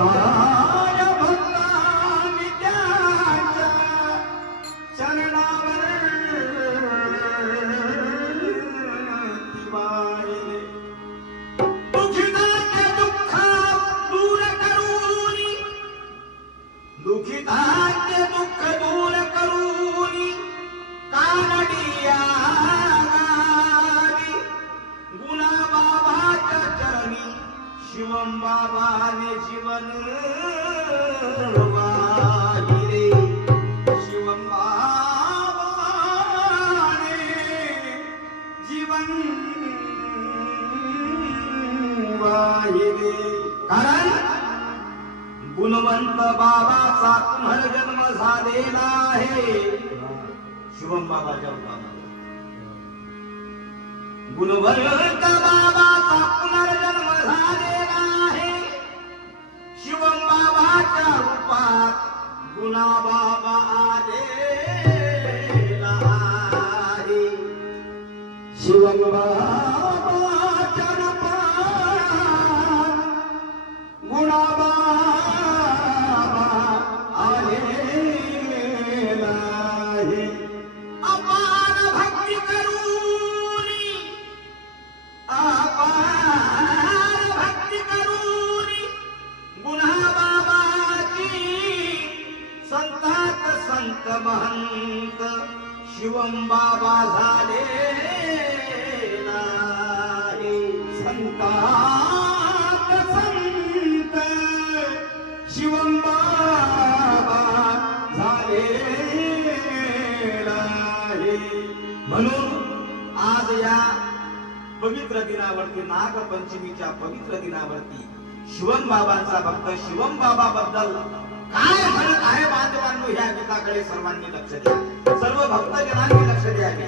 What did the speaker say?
साऱ्या भक्तांनी त्याच्या चरणावर वाहिले. दुःखिताचे दुःख दूर करून, दुःखिताचे दुःख दूर करून कानडिया गुणाबाबाच्या चरणी शिवम बाबाने जीवन वाहिले. शिवम बाबाने जीवन वाहिले. कारण गुणवंत बाबाचा पुनर्जन्म झालेला आहे. शिवम बाबाच्या रूपामध्ये गुणवंत बाबाचा पुनर्जन्म झालेला आहे. शिवम बाबाच्या रूपात गुणा बाबा आलेला आहे. शिवम बाबाच्या रूपात गुणा बाबा आलेला आहे. अपार भक्ती करून, अपार भक्ती करून गुणा बाबाची संतात संत महंत शिवम बाबा झालेला आहे. संतात संत शिवम बाबा झालेला आहे. म्हणून आज या पवित्र दिनावरती, नागपंचमीच्या पवित्र दिनावरती शिवम बाबांचा भक्त शिवम बाबा बद्दल काय म्हणत आहे बांधवांनो, ह्या गीताकडे सर्वांनी लक्ष द्या. सर्व भक्तजनांनी लक्ष द्यावे.